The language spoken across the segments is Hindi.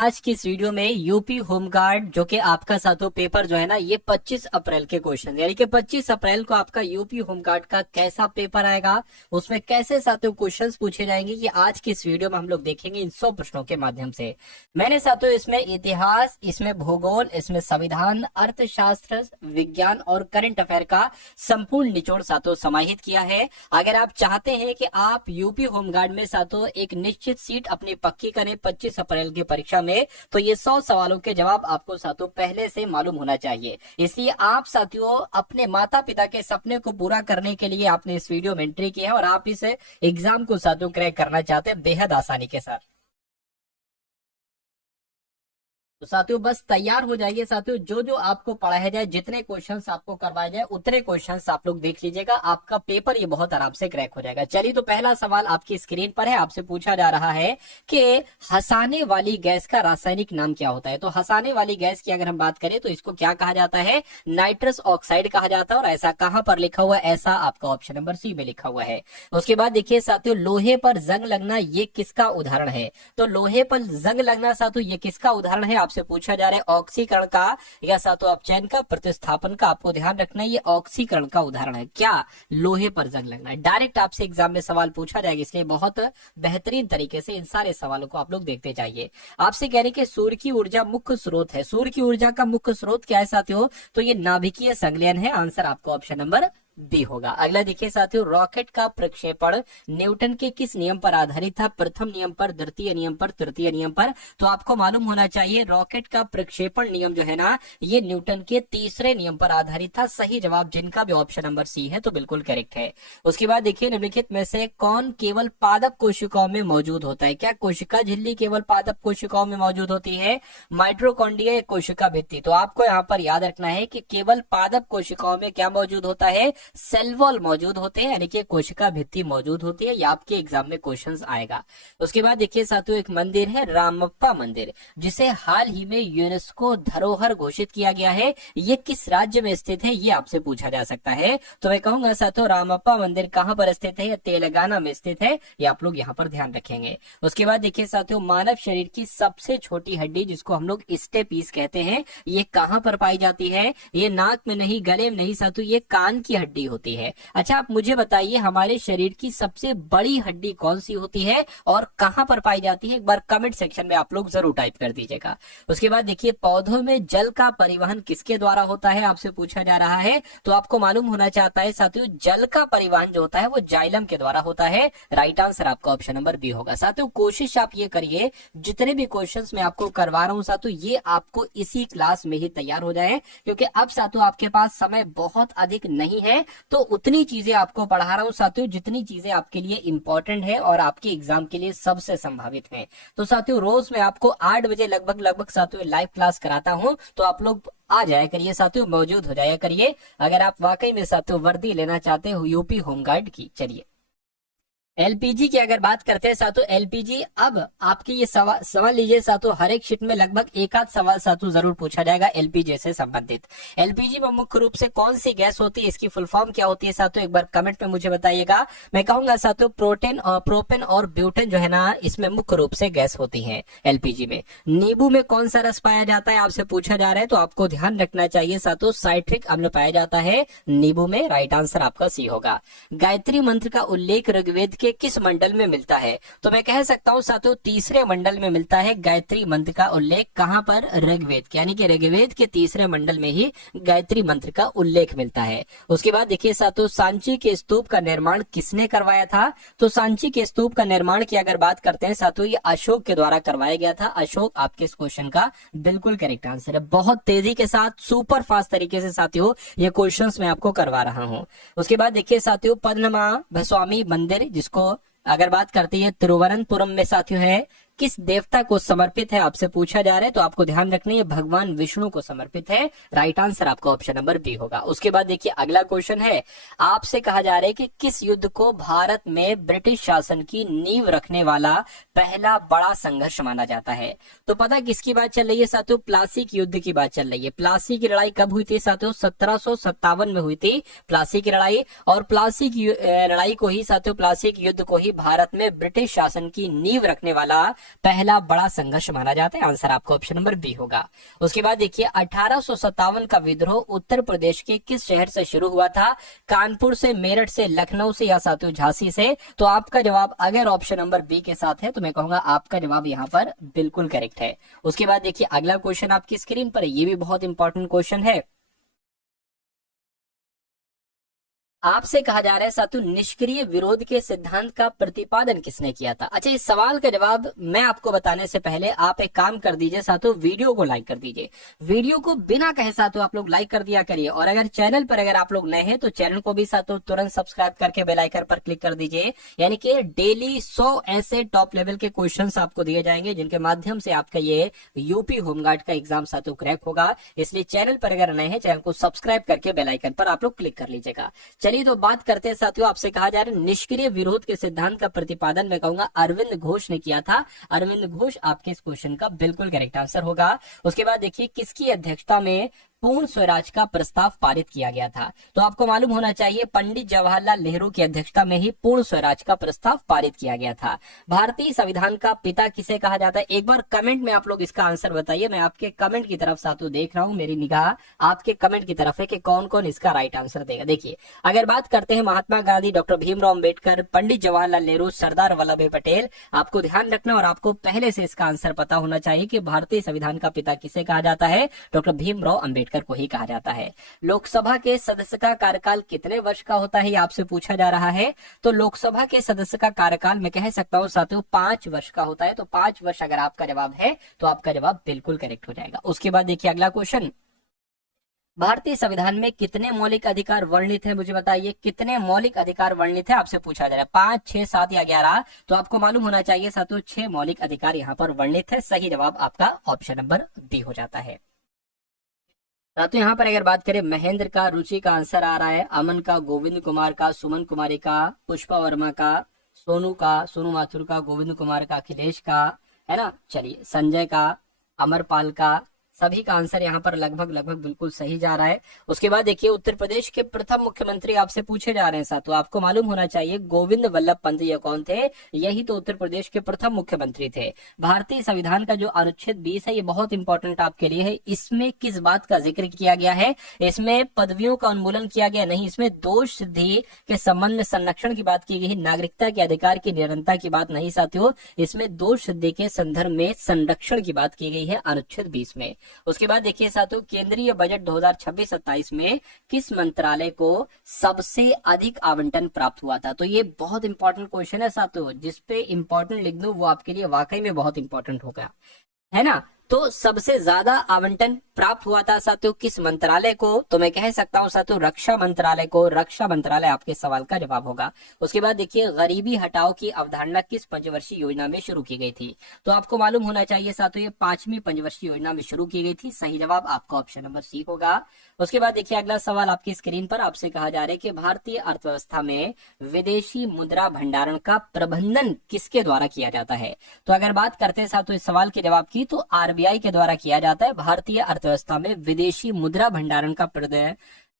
आज की इस वीडियो में यूपी होमगार्ड जो कि आपका साथों पेपर जो है ना ये 25 अप्रैल के क्वेश्चन यानी कि 25 अप्रैल को आपका यूपी होमगार्ड का कैसा पेपर आएगा, उसमें कैसे साथों क्वेश्चंस पूछे जाएंगे, ये आज की इस वीडियो में हम लोग देखेंगे इन 100 प्रश्नों के माध्यम से। मैंने साथों इसमें इतिहास, इसमें भूगोल, इसमें संविधान, अर्थशास्त्र, विज्ञान और करंट अफेयर का संपूर्ण निचोड़ साथों समाहित किया है। अगर आप चाहते हैं कि आप यूपी होमगार्ड में साथों एक निश्चित सीट अपनी पक्की करें 25 अप्रैल की परीक्षा में, तो ये 100 सवालों के जवाब आपको साथियों पहले से मालूम होना चाहिए। इसलिए आप साथियों अपने माता पिता के सपने को पूरा करने के लिए आपने इस वीडियो में एंट्री की है और आप इस एग्जाम को साथियों क्रैक करना चाहते हैं बेहद आसानी के साथ। तो साथियों बस तैयार हो जाइए। साथियों जो जो आपको पढ़ाया जाए, जितने क्वेश्चंस आपको करवाए जाए, उतने क्वेश्चंस आप लोग देख लीजिएगा, आपका पेपर ये बहुत आराम से क्रैक हो जाएगा। चलिए तो पहला सवाल आपकी स्क्रीन पर है, आपसे पूछा जा रहा है कि हंसाने वाली गैस का रासायनिक नाम क्या होता है। तो हंसाने वाली गैस की अगर हम बात करें तो इसको क्या कहा जाता है, नाइट्रस ऑक्साइड कहा जाता है। और ऐसा कहां पर लिखा हुआ है, ऐसा आपका ऑप्शन नंबर सी में लिखा हुआ है। उसके बाद देखिए साथियों, लोहे पर जंग लगना ये किसका उदाहरण है। तो लोहे पर जंग लगना साथियों ये किसका उदाहरण है, आपसे पूछा जा रहा है ऑक्सीकरण का या साथियों अपचयन का, प्रतिस्थापन का। आपको ध्यान रखना है ये ऑक्सीकरण का उदाहरण है। क्या लोहे पर जंग लगना है, डायरेक्ट आपसे एग्जाम में सवाल पूछा जाएगा, इसलिए बहुत बेहतरीन तरीके से इन सारे सवालों को आप लोग देखते जाइए। आपसे कह रहे कि सूर्य की ऊर्जा मुख्य स्रोत है, सूर्य की ऊर्जा का मुख्य स्रोत क्या है साथियों, तो ये नाभिकीय संलयन है। आंसर आपको ऑप्शन नंबर बी होगा। अगला देखिए साथियों, रॉकेट का प्रक्षेपण न्यूटन के किस नियम पर आधारित था, प्रथम नियम पर, द्वितीय नियम पर, तृतीय नियम पर। तो आपको मालूम होना चाहिए रॉकेट का प्रक्षेपण नियम जो है ना ये न्यूटन के तीसरे नियम पर आधारित था। सही जवाब जिनका भी ऑप्शन नंबर सी है तो बिल्कुल करेक्ट है। उसके बाद देखिए, निम्नलिखित में से कौन केवल पादप कोशिकाओं में मौजूद होता है। क्या कोशिका झिल्ली केवल पादप कोशिकाओं में मौजूद होती है, माइट्रोकॉन्ड्रिया कोशिका भित्ति। तो आपको यहाँ पर याद रखना है कि केवल पादप कोशिकाओं में क्या मौजूद होता है, सेल वॉल मौजूद होते हैं, यानी कि कोशिका भित्ति मौजूद होती है। ये आपके एग्जाम में क्वेश्चंस आएगा। उसके बाद देखिए साथियों, एक मंदिर है रामप्पा मंदिर, जिसे हाल ही में यूनेस्को धरोहर घोषित किया गया है। ये किस राज्य में स्थित है, ये आपसे पूछा जा सकता है। तो मैं कहूंगा साथियों रामप्पा मंदिर कहां पर स्थित है, तेलंगाना में स्थित है। ये आप लोग यहाँ पर ध्यान रखेंगे। उसके बाद देखिए साथियों, मानव शरीर की सबसे छोटी हड्डी जिसको हम लोग स्टेपीस कहते हैं, ये कहां पर पाई जाती है। ये नाक में नहीं, गले में नहीं साथियों, ये कान की हड्डी होती है। अच्छा आप मुझे बताइए हमारे शरीर की सबसे बड़ी हड्डी कौन सी होती है और कहां पर पाई जाती है, एक बार कमेंट सेक्शन में आप लोग जरूर टाइप कर दीजिएगा। उसके बाद देखिए, पौधों में जल का परिवहन किसके द्वारा होता है, आपसे पूछा जा रहा है। तो आपको मालूम होना चाहता है साथियों, जल का परिवहन जो होता है वो जाइलम के द्वारा होता है। राइट आंसर आपका ऑप्शन नंबर बी होगा। साथियों कोशिश आप ये करिए, जितने भी क्वेश्चंस मैं आपको करवा रहा हूं साथियों, ये आपको इसी क्लास में ही तैयार हो जाए, क्योंकि अब साथियों आपके पास समय बहुत अधिक नहीं है। तो उतनी चीजें आपको पढ़ा रहा हूं साथियों जितनी चीजें आपके लिए इंपॉर्टेंट है और आपके एग्जाम के लिए सबसे संभावित है। तो साथियों रोज मैं आपको 8 बजे लगभग साथियों लाइव क्लास कराता हूं, तो आप लोग आ जाया करिए साथियों, मौजूद हो जाया करिए अगर आप वाकई में साथियों वर्दी लेना चाहते हो यूपी होमगार्ड की। चलिए एलपीजी की अगर बात करते हैं साथियों, एलपीजी अब आपके ये सवाल समझ लीजिए साथियों, हर एक शीट में लगभग एक आध सवाल साथियों जरूर पूछा जाएगा एलपीजी से संबंधित। एलपीजी में मुख्य रूप से कौन सी गैस होती है, इसकी फुल फॉर्म क्या होती है साथियों, एक बार कमेंट में मुझे बताइएगा। मैं कहूंगा साथियों प्रोपेन और ब्यूटेन जो है ना, इसमें मुख्य रूप से गैस होती है एलपीजी में। नींबू में कौन सा रस पाया जाता है, आपसे पूछा जा रहा है, तो आपको ध्यान रखना चाहिए साथियों साइट्रिक अम्ल पाया जाता है नींबू में। राइट आंसर आपका सी होगा। गायत्री मंत्र का उल्लेख ऋग्वेद के किस मंडल में मिलता है, तो मैं कह सकता हूं साथियों तीसरे मंडल में मिलता है गायत्री मंत्र का उल्लेख। कहां पर, ऋग्वेद के, यानी कि ऋग्वेद के तीसरे मंडल में ही गायत्री मंत्र का उल्लेख मिलता है। उसके बाद देखिए साथियों, सांची के स्तूप का निर्माण किसने करवाया था। तो सांची के स्तूप का निर्माण की अगर बात करते हैं साथियों, ये अशोक के द्वारा करवाया गया था। अशोक आपके इस क्वेश्चन का बिल्कुल करेक्ट आंसर है। बहुत तेजी के साथ सुपर फास्ट तरीके से साथियों ये क्वेश्चन मैं आपको करवा रहा हूं। उसके बाद देखिए साथियों, पद्मनाभस्वामी मंदिर जिसको अगर बात करते हैं तिरुवनंतपुरम में साथियों है, किस देवता को समर्पित है, आपसे पूछा जा रहा है। तो आपको ध्यान रखना है भगवान विष्णु को समर्पित है। राइट आंसर आपका ऑप्शन नंबर बी होगा। उसके बाद देखिए अगला क्वेश्चन है, आपसे कहा जा रहा है कि किस युद्ध को भारत में ब्रिटिश शासन की नींव रखने वाला पहला बड़ा संघर्ष माना जाता है। तो पता किसकी बात चल रही है साथियों, प्लासी की युद्ध की बात चल रही है। प्लासी की लड़ाई कब हुई थी साथियों, 1757 में हुई थी प्लासी की लड़ाई। और प्लासी की लड़ाई को ही साथियों, प्लासी की युद्ध को ही भारत में ब्रिटिश शासन की नींव रखने वाला पहला बड़ा संघर्ष माना जाता है। आंसर आपका ऑप्शन नंबर बी होगा। उसके बाद देखिए 1857 का विद्रोह उत्तर प्रदेश के किस शहर से शुरू हुआ था? कानपुर से, मेरठ से, लखनऊ से या साथियों झांसी से? तो आपका जवाब अगर ऑप्शन नंबर बी के साथ है तो मैं कहूंगा आपका जवाब यहाँ पर बिल्कुल करेक्ट है। उसके बाद देखिए अगला क्वेश्चन आपकी स्क्रीन पर है, ये भी बहुत इंपॉर्टेंट क्वेश्चन है। आपसे कहा जा रहा है साथियों निष्क्रिय विरोध के सिद्धांत का प्रतिपादन किसने किया था? अच्छा, इस सवाल का जवाब मैं आपको बताने से पहले आप एक काम कर दीजिए साथियों, वीडियो को लाइक कर दीजिए। वीडियो को बिना कहे साथियों आप लोग लाइक कर दिया करिए, और अगर चैनल पर अगर आप लोग नए हैं तो चैनल को भी साथियों तुरंत सब्सक्राइब करके बेल आइकन पर क्लिक कर दीजिए। यानी कि डेली 100 ऐसे टॉप लेवल के क्वेश्चन आपको दिए जाएंगे जिनके माध्यम से आपका ये यूपी होमगार्ड का एग्जाम साथियों क्रैक होगा। इसलिए चैनल पर अगर नए हैं चैनल को सब्सक्राइब करके बेल आइकन पर आप लोग क्लिक कर लीजिएगा। चलिए तो बात करते हैं साथियों, आपसे कहा जा रहा है निष्क्रिय विरोध के सिद्धांत का प्रतिपादन मैं कहूंगा अरविंद घोष ने किया था। अरविंद घोष आपके इस क्वेश्चन का बिल्कुल करेक्ट आंसर होगा। उसके बाद देखिए किसकी अध्यक्षता में पूर्ण स्वराज का प्रस्ताव पारित किया गया था? तो आपको मालूम होना चाहिए पंडित जवाहरलाल नेहरू की अध्यक्षता में ही पूर्ण स्वराज का प्रस्ताव पारित किया गया था। भारतीय संविधान का पिता किसे कहा जाता है? एक बार कमेंट में आप लोग इसका आंसर बताइए। मैं आपके कमेंट की तरफ साथियों देख रहा हूं, मेरी निगाह आपके कमेंट की तरफ है कि कौन कौन इसका राइट आंसर देगा। देखिए अगर बात करते हैं महात्मा गांधी, डॉक्टर भीमराव अम्बेडकर, पंडित जवाहरलाल नेहरू, सरदार वल्लभ भाई पटेल, आपको ध्यान रखना और आपको पहले से इसका आंसर पता होना चाहिए कि भारतीय संविधान का पिता किसे कहा जाता है? डॉक्टर भीमराव अम्बेडकर को ही कहा जाता है। लोकसभा के सदस्य का कार्यकाल कितने वर्ष का होता है, ये आपसे पूछा जा रहा है। तो लोकसभा के सदस्य का कार्यकाल मैं कह सकता हूं साथियों 5 वर्ष का होता है। तो 5 वर्ष अगर आपका जवाब है तो आपका जवाब बिल्कुल करेक्ट हो जाएगा। उसके बाद देखिए अगला क्वेश्चन, भारतीय संविधान में कितने मौलिक अधिकार वर्णित है? मुझे बताइए कितने मौलिक अधिकार वर्णित है, आपसे पूछा जा रहा है। 5, 6, 7 या 11? तो आपको मालूम होना चाहिए साथियों 6 मौलिक अधिकार यहाँ पर वर्णित है। सही जवाब आपका ऑप्शन नंबर बी हो जाता है। तो यहाँ पर अगर बात करें महेंद्र का, रुचि का आंसर आ रहा है, अमन का, गोविंद कुमार का, सुमन कुमारी का, पुष्पा वर्मा का, सोनू का, सोनू माथुर का, गोविंद कुमार का, अखिलेश का, है ना। चलिए संजय का, अमरपाल का, सभी का आंसर यहाँ पर लगभग बिल्कुल सही जा रहा है। उसके बाद देखिए उत्तर प्रदेश के प्रथम मुख्यमंत्री आपसे पूछे जा रहे हैं साथियों, आपको मालूम होना चाहिए गोविंद वल्लभ पंत ये कौन थे? यही तो उत्तर प्रदेश के प्रथम मुख्यमंत्री थे। भारतीय संविधान का जो अनुच्छेद 20 है ये बहुत इंपॉर्टेंट आपके लिए है। इसमें किस बात का जिक्र किया गया है? इसमें पदवियों का उन्मूलन किया गया नहीं, इसमें दोष सिद्धि के संबंध में संरक्षण की बात की गई है, नागरिकता के अधिकार की निरंतरता की बात नहीं साथियों, इसमें दोष सिद्धि के संदर्भ में संरक्षण की बात की गई है अनुच्छेद 20 में। उसके बाद देखिए साथियों केंद्रीय बजट 2026-27 में किस मंत्रालय को सबसे अधिक आवंटन प्राप्त हुआ था? तो ये बहुत इंपॉर्टेंट क्वेश्चन है साथियों, जिसपे इंपॉर्टेंट लिख दो वो आपके लिए वाकई में बहुत इंपॉर्टेंट होगा, है ना। तो सबसे ज्यादा आवंटन प्राप्त हुआ था साथियों किस मंत्रालय को? तो मैं कह सकता हूं साथियों रक्षा मंत्रालय को। रक्षा मंत्रालय आपके सवाल का जवाब होगा। उसके बाद देखिए गरीबी हटाओ की अवधारणा किस पंचवर्षीय योजना में शुरू की गई थी? तो आपको मालूम होना चाहिए साथियों ये 5वीं पंचवर्षीय योजना में शुरू की गई थी। सही जवाब आपका ऑप्शन नंबर सी होगा। उसके बाद देखिए अगला सवाल आपकी स्क्रीन पर, आपसे कहा जा रहा है कि भारतीय अर्थव्यवस्था में विदेशी मुद्रा भंडारण का प्रबंधन किसके द्वारा किया जाता है? तो अगर बात करते हैं साथियों इस सवाल के जवाब की, तो आरबीआई के द्वारा किया जाता है। भारतीय अर्थव्यवस्था में विदेशी मुद्रा भंडारण का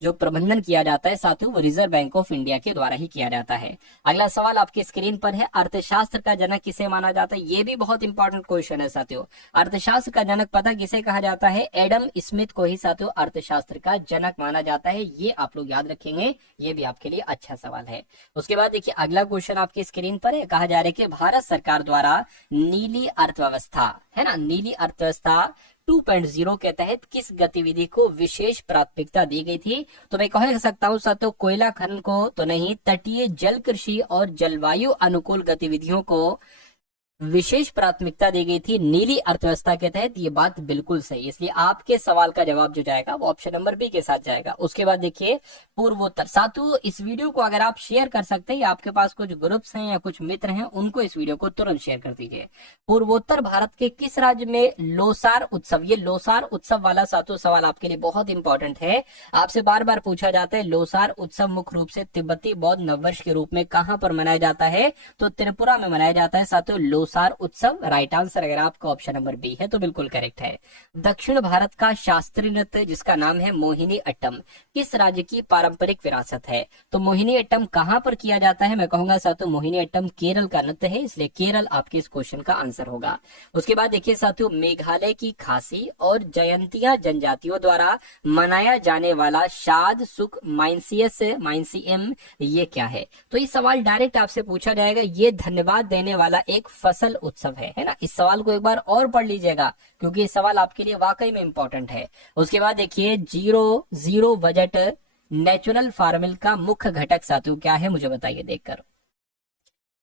जो प्रबंधन किया जाता है साथियों वो रिजर्व बैंक ऑफ इंडिया के द्वारा ही किया जाता है। अगला सवाल आपकी स्क्रीन पर है, अर्थशास्त्र का जनक किसे माना जाता है? ये भी बहुत इंपॉर्टेंट क्वेश्चन है साथियों। अर्थशास्त्र का जनक पता किसे कहा जाता है? एडम स्मिथ को ही साथियों अर्थशास्त्र का जनक माना जाता है। ये आप लोग याद रखेंगे, ये भी आपके लिए अच्छा सवाल है। उसके बाद देखिए अगला क्वेश्चन आपकी स्क्रीन पर है, कहा जा रहा है कि भारत सरकार द्वारा नीली अर्थव्यवस्था, है ना, नीली अर्थव्यवस्था 2.0 के तहत किस गतिविधि को विशेष प्राथमिकता दी गई थी? तो मैं कह सकता हूँ साथियों कोयला खनन को तो नहीं, तटीय जल कृषि और जलवायु अनुकूल गतिविधियों को विशेष प्राथमिकता दी गई थी नीली अर्थव्यवस्था के तहत। ये बात बिल्कुल सही, इसलिए आपके सवाल का जवाब जो जाएगा वो ऑप्शन नंबर बी के साथ जाएगा। उसके बाद देखिए पूर्वोत्तर, साथियों इस वीडियो को अगर आप शेयर कर सकते हैं या आपके पास कुछ ग्रुप्स हैं या कुछ मित्र हैं उनको इस वीडियो को तुरंत शेयर कर दीजिए। पूर्वोत्तर भारत के किस राज्य में लोसार उत्सव, ये लोसार उत्सव वाला साथियों सवाल आपके लिए बहुत इंपॉर्टेंट है। आपसे बार बार पूछा जाता है लोसार उत्सव मुख्य रूप से तिब्बती बौद्ध नववर्ष के रूप में कहां पर मनाया जाता है? तो त्रिपुरा में मनाया जाता है साथियों तुषार उत्सव, राइट आंसर अगर आपका ऑप्शन नंबर बी है तो बिल्कुल करेक्ट है। दक्षिण भारत का शास्त्रीय नृत्य जिसका नाम है मोहिनी अट्टम किस राज्य की पारंपरिक विरासत है? तो मोहिनी अट्टम कहां पर किया जाता है? मैं कहूंगा साथियों मोहिनी अट्टम केरल का नृत्य है, इसलिए केरल आपके इस क्वेश्चन का आंसर होगा। उसके बाद देखिए साथियों, मेघालय की खासी और जयंतिया जनजातियों द्वारा मनाया जाने वाला शाद सुख माइंसियम ये क्या है? तो इस सवाल डायरेक्ट आपसे पूछा जाएगा, ये धन्यवाद देने वाला एक फसल उत्सव है ना। इस सवाल को एक बार और पढ़ लीजिएगा क्योंकि ये सवाल आपके लिए वाकई में इंपॉर्टेंट है। उसके बाद देखिए, जीरो बजट नेचुरल फार्मिंग का मुख्य घटक साथियों क्या है? मुझे बताइए देखकर।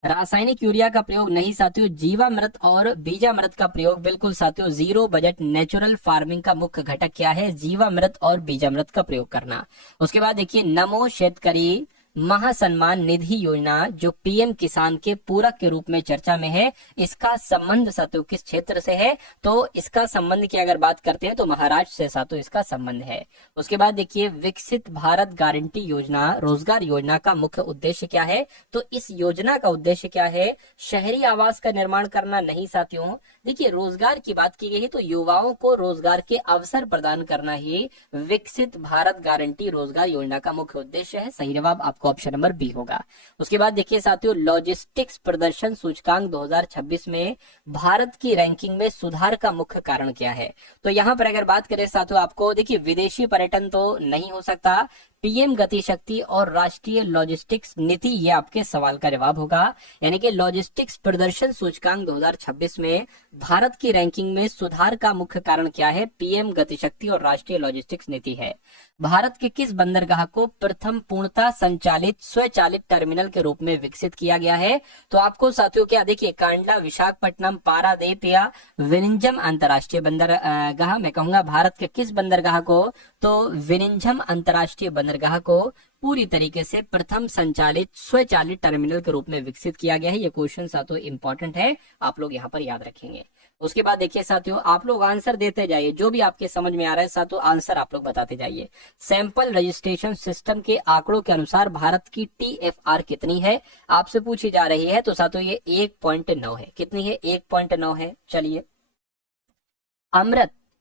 रासायनिक यूरिया का प्रयोग नहीं साथियों, जीवामृत और बीजामृत का प्रयोग। बिल्कुल साथियों, जीरो बजट नेचुरल फार्मिंग का मुख्य घटक क्या है? जीवामृत और बीजामृत का प्रयोग करना। उसके बाद देखिए, नमो शेतकरी महासम्मान निधि योजना जो पीएम किसान के पूरक के रूप में चर्चा में है, इसका संबंध साथियों किस क्षेत्र से है? तो इसका संबंध की अगर बात करते हैं तो महाराष्ट्र से साथियों इसका संबंध है। उसके बाद देखिए, विकसित भारत गारंटी योजना रोजगार योजना का मुख्य उद्देश्य क्या है? तो इस योजना का उद्देश्य क्या है? शहरी आवास का निर्माण करना नहीं साथियों। देखिए, रोजगार की बात की गई है तो युवाओं को रोजगार के अवसर प्रदान करना ही विकसित भारत गारंटी रोजगार योजना का मुख्य उद्देश्य है। सही जवाब आपको ऑप्शन नंबर बी होगा। उसके बाद देखिए साथियों, लॉजिस्टिक्स प्रदर्शन सूचकांक 2026 में भारत की रैंकिंग में सुधार का मुख्य कारण क्या है? तो यहाँ पर अगर बात करें साथियों, आपको देखिए विदेशी पर्यटन तो नहीं हो सकता, पीएम गति शक्ति और राष्ट्रीय लॉजिस्टिक्स नीति ये आपके सवाल का जवाब होगा। यानी कि लॉजिस्टिक्स प्रदर्शन सूचकांक 2026 में भारत की रैंकिंग में सुधार का मुख्य कारण क्या है? पीएम गति शक्ति और राष्ट्रीय लॉजिस्टिक्स नीति है। भारत के किस बंदरगाह को प्रथम पूर्णतः संचालित स्वचालित टर्मिनल के रूप में विकसित किया गया है? तो आपको साथियों क्या देखिए, कांडला, विशाखापट्टनम, पारादीप या विलिंजम अंतरराष्ट्रीय बंदरगाह। मैं कहूंगा भारत के किस बंदरगाह को? तो विलिंजम अंतरराष्ट्रीय बंदरगाह को पूरी तरीके से प्रथम संचालित स्वचालित टर्मिनल के रूप में विकसित किया गया है। ये क्वेश्चन साथियों इंपॉर्टेंट है, आप लोग यहाँ पर याद रखेंगे। उसके बाद देखिए साथियों, आप लोग आंसर देते जाइए, जो भी आपके समझ में आ रहा है साथियों आंसर आप लोग बताते जाइए। सैंपल रजिस्ट्रेशन सिस्टम के आंकड़ों के अनुसार भारत की TFR कितनी है? आपसे पूछी जा रही है। तो साथियों ये 1.9 है। कितनी है? 1.9 है। चलिए,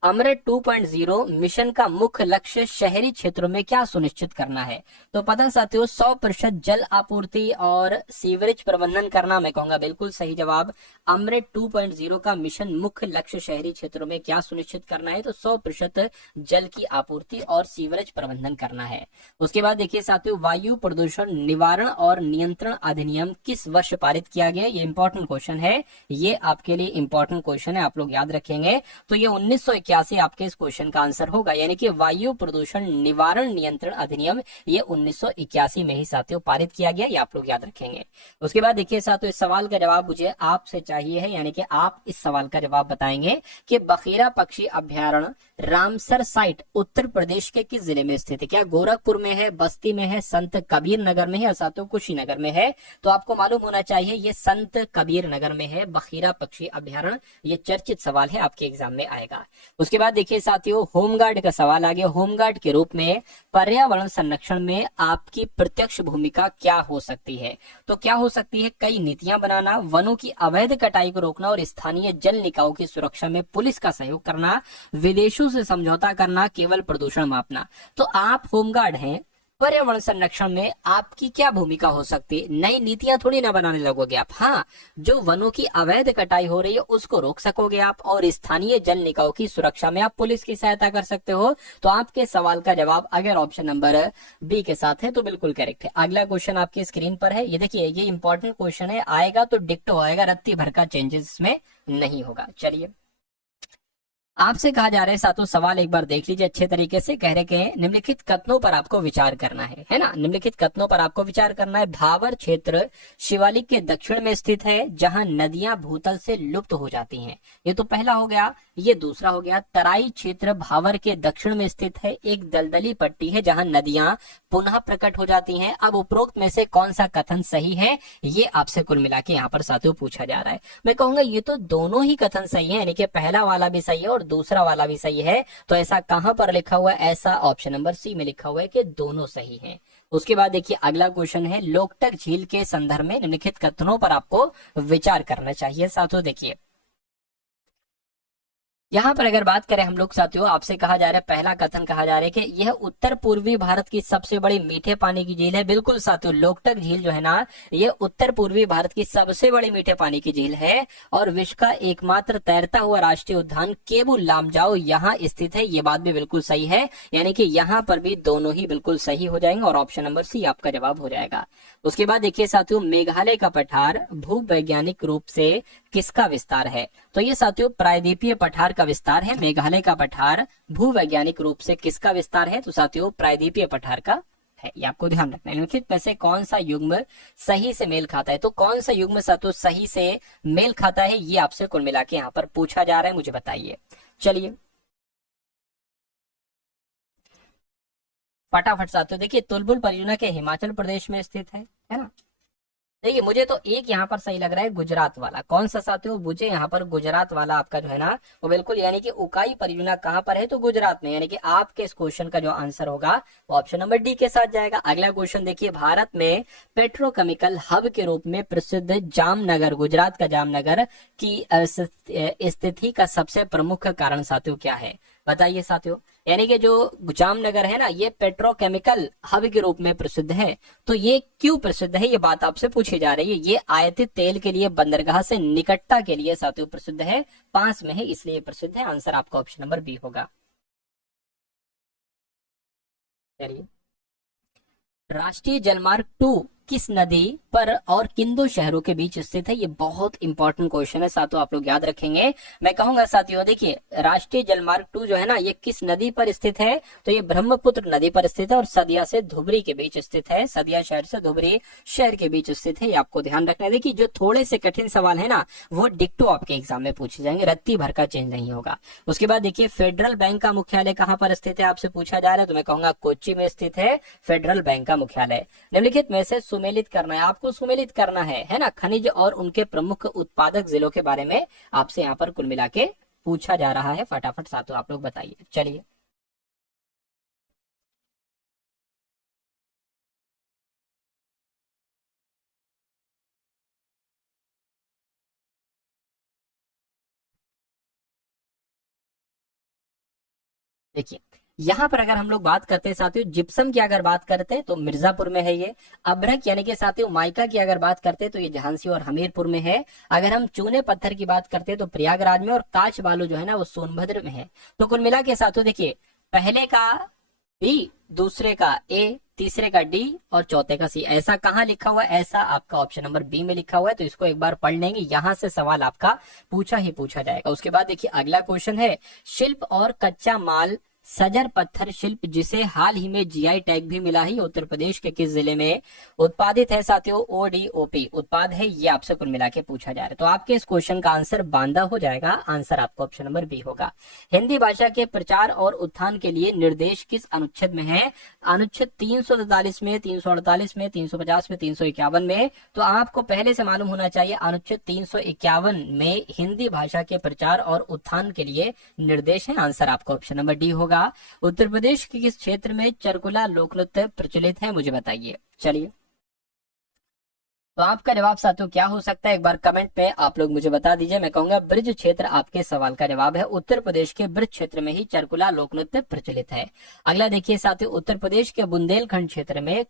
अमृत 2.0 मिशन का मुख्य लक्ष्य शहरी क्षेत्रों में क्या सुनिश्चित करना है? तो पता साथियों 100% जल आपूर्ति और सीवरेज प्रबंधन करना। मैं कहूंगा बिल्कुल सही जवाब। अमृत 2.0 का मिशन मुख्य लक्ष्य शहरी क्षेत्रों में क्या सुनिश्चित करना है? तो 100% जल की आपूर्ति और सीवरेज प्रबंधन करना है। उसके बाद देखिए साथियों, वायु प्रदूषण निवारण और नियंत्रण अधिनियम किस वर्ष पारित किया गया? ये इंपॉर्टेंट क्वेश्चन है, ये आपके लिए इंपॉर्टेंट क्वेश्चन है, आप लोग याद रखेंगे। तो ये 1981 आपके इस क्वेश्चन का आंसर होगा। यानी कि वायु प्रदूषण निवारण नियंत्रण अधिनियम ये 1981 में ही साथियों पारित किया गया, ये आप लोग याद रखेंगे। उसके बाद देखिए साथियों, इस सवाल का जवाब मुझे आपसे चाहिए है, यानी कि आप इस सवाल का जवाब बताएंगे कि बखीरा पक्षी अभ्यारण्य रामसर साइट उत्तर प्रदेश के किस जिले में स्थित है? क्या गोरखपुर में है, बस्ती में है, संत कबीर नगर में है या साथियों कुशीनगर में है? तो आपको मालूम होना चाहिए ये संत कबीर नगर में है बखीरा पक्षी अभ्यारण्य। ये चर्चित सवाल है, आपके एग्जाम में आएगा। उसके बाद देखिए साथियों, होमगार्ड का सवाल आ गया। होमगार्ड के रूप में पर्यावरण संरक्षण में आपकी प्रत्यक्ष भूमिका क्या हो सकती है? तो क्या हो सकती है? कई नीतियां बनाना, वनों की अवैध कटाई को रोकना और स्थानीय जल निकायों की सुरक्षा में पुलिस का सहयोग करना, विदेशों से समझौता करना, केवल प्रदूषण मापना। तो आप होमगार्ड हैं, पर्यावरण संरक्षण में आपकी क्या भूमिका हो सकती है? नई नीतियां थोड़ी ना बनाने लगोगे आप। हाँ, जो वनों की अवैध कटाई हो रही है उसको रोक सकोगे आप, और स्थानीय जल निकायों की सुरक्षा में आप पुलिस की सहायता कर सकते हो। तो आपके सवाल का जवाब अगर ऑप्शन नंबर बी के साथ है तो बिल्कुल करेक्ट है। अगला क्वेश्चन आपकी स्क्रीन पर है, ये देखिए, ये इंपॉर्टेंट क्वेश्चन है, आएगा तो डिक्टो आएगा, रत्ती भर का चेंजेस इसमें नहीं होगा। चलिए, आपसे कहा जा रहा है सातों सवाल एक बार देख लीजिए अच्छे तरीके से। कह रहे हैं निम्नलिखित कथनों पर आपको विचार करना है ना? निम्नलिखित कथनों पर आपको विचार करना है। भावर क्षेत्र शिवालिक के दक्षिण में स्थित है जहां नदियां भूतल से लुप्त हो जाती हैं। ये तो पहला हो गया। ये दूसरा हो गया, तराई क्षेत्र भावर के दक्षिण में स्थित है, एक दलदली पट्टी है जहां नदियां पुनः प्रकट हो जाती हैं। अब उपरोक्त में से कौन सा कथन सही है, ये आपसे कुल मिला के यहाँ पर साथियों पूछा जा रहा है। मैं कहूंगा ये तो दोनों ही कथन सही है, यानी कि पहला वाला भी सही है और और दूसरा वाला भी सही है। तो ऐसा कहां पर लिखा हुआ है? ऐसा ऑप्शन नंबर सी में लिखा हुआ है कि दोनों सही हैं। उसके बाद देखिए अगला क्वेश्चन है, लोकटक झील के संदर्भ में निम्नलिखित कथनों पर आपको विचार करना चाहिए। साथियों देखिए यहाँ पर अगर बात करें हम लोग साथियों, आपसे कहा जा रहा है, पहला कथन कहा जा रहा है कि यह उत्तर पूर्वी भारत की सबसे बड़ी मीठे पानी की झील है। बिल्कुल साथियों, लोकटक झील जो है ना, ये उत्तर पूर्वी भारत की सबसे बड़ी मीठे पानी की झील है और विश्व का एकमात्र तैरता हुआ राष्ट्रीय उद्यान केबुल लामजाओ यहाँ स्थित है। ये बात भी बिल्कुल सही है, यानी कि यहाँ पर भी दोनों ही बिल्कुल सही हो जाएंगे और ऑप्शन नंबर सी आपका जवाब हो जाएगा। उसके बाद देखिए साथियों, मेघालय का पठार भूवैज्ञानिक रूप से किसका विस्तार है? तो ये साथियों प्रायद्वीपीय पठार का विस्तार है। मेघालय का पठार भूवैज्ञानिक रूप से किसका विस्तार है? तो साथियों प्रायद्वीपीय पठार का है। ये आपको ध्यान रखना है। निम्नलिखित में से कौन सा युग्म सही से मेल खाता है? तो कौन सा युग्म साथियों सही से मेल खाता है, ये आपसे कुल मिला के यहाँ पर पूछा जा रहा है, मुझे बताइए। चलिए फटाफट साथियों देखिए, तुलबुल परियोजना के हिमाचल प्रदेश में स्थित है ना। देखिए मुझे तो एक यहाँ पर सही लग रहा है, गुजरात वाला। कौन सा साथियों? मुझे यहाँ पर गुजरात वाला आपका जो है ना वो बिल्कुल, यानी कि उकाई परियोजना कहाँ पर है? तो गुजरात में, यानी कि आपके इस क्वेश्चन का जो आंसर होगा वो ऑप्शन नंबर डी के साथ जाएगा। अगला क्वेश्चन देखिए, भारत में पेट्रोकेमिकल हब के रूप में प्रसिद्ध जामनगर, गुजरात का जामनगर की स्थिति का सबसे प्रमुख कारण साथियों क्या है? बताइए साथियों। यानी कि जो जामनगर है ना, ये पेट्रोकेमिकल हब के रूप में प्रसिद्ध है। तो ये क्यों प्रसिद्ध है, ये बात आपसे पूछी जा रही है। ये आयातित तेल के लिए बंदरगाह से निकटता के लिए साथियों प्रसिद्ध है, पास में है, इसलिए प्रसिद्ध है। आंसर आपका ऑप्शन नंबर बी होगा। चलिए, राष्ट्रीय जलमार्ग 2 किस नदी पर और किन दो शहरों के बीच स्थित है? ये बहुत इंपॉर्टेंट क्वेश्चन है साथियों, आप लोग याद रखेंगे। मैं कहूंगा साथियों देखिए, राष्ट्रीय जलमार्ग 2 जो है ना, ये किस नदी पर स्थित है? तो ये ब्रह्मपुत्र नदी पर स्थित है और सदिया से धुबरी के बीच स्थित है। सदिया शहर से धुबरी शहर के बीच स्थित है, ये आपको ध्यान रखना है। देखिए जो थोड़े से कठिन सवाल है ना, वो डिक्टो आपके एग्जाम में पूछे जाएंगे, रत्ती भर का चेंज नहीं होगा। उसके बाद देखिए, फेडरल बैंक का मुख्यालय कहाँ पर स्थित है आपसे पूछा जा रहा है? तो मैं कहूंगा कोच्चि में स्थित है फेडरल बैंक का मुख्यालय। निम्नलिखित में से सुमेलित करना है, आपको सुमेलित करना है ना, खनिज और उनके प्रमुख उत्पादक जिलों के बारे में आपसे यहाँ पर कुल मिला के पूछा जा रहा है। फटाफट साथियों आप लोग बताइए। चलिए देखिए, यहाँ पर अगर हम लोग बात करते हैं साथियों जिप्सम की अगर बात करते हैं तो मिर्जापुर में है ये। अभ्रक यानी कि साथियों माइका की अगर बात करते हैं तो ये झांसी और हमीरपुर में है। अगर हम चूने पत्थर की बात करते हैं तो प्रयागराज में, और काच बालू जो है ना वो सोनभद्र में है। तो कुल मिला के साथियों देखिए, पहले का बी, दूसरे का ए, तीसरे का डी और चौथे का सी। ऐसा कहाँ लिखा हुआ है? ऐसा आपका ऑप्शन नंबर बी में लिखा हुआ है। तो इसको एक बार पढ़ लेंगे, यहां से सवाल आपका पूछा ही पूछा जाएगा। उसके बाद देखिए अगला क्वेश्चन है, शिल्प और कच्चा माल सजर पत्थर शिल्प जिसे हाल ही में जीआई टैग भी मिला है, उत्तर प्रदेश के किस जिले में उत्पादित है साथियों? ओडीओपी उत्पाद है, ये आपसे कुल मिला के पूछा जा रहा है। तो आपके इस क्वेश्चन का आंसर बांदा हो जाएगा। आंसर आपका ऑप्शन नंबर बी होगा। हिंदी भाषा के प्रचार और उत्थान के लिए निर्देश किस अनुच्छेद में है? अनुच्छेद 343 में, 348 में, 350 में, 351 में। तो आपको पहले से मालूम होना चाहिए, अनुच्छेद 351 में हिंदी भाषा के प्रचार और उत्थान के लिए निर्देश है। आंसर आपका ऑप्शन नंबर डी होगा। उत्तर प्रदेश के किस क्षेत्र में चरकुला लोकनृत्य प्रचलित है, मुझे बताइए। चलिए, तो आपका जवाब साथियों क्या हो सकता है, एक बार कमेंट पे आप लोग मुझे बता दीजिए। मैं कहूंगा ब्रज क्षेत्र आपके सवाल का जवाब है। उत्तर प्रदेश के ब्रज क्षेत्र में ही चरकुला लोकनृत्य प्रचलित है। अगला देखिए साथियों, उत्तर प्रदेश के बुंदेलखंड क्षेत्र में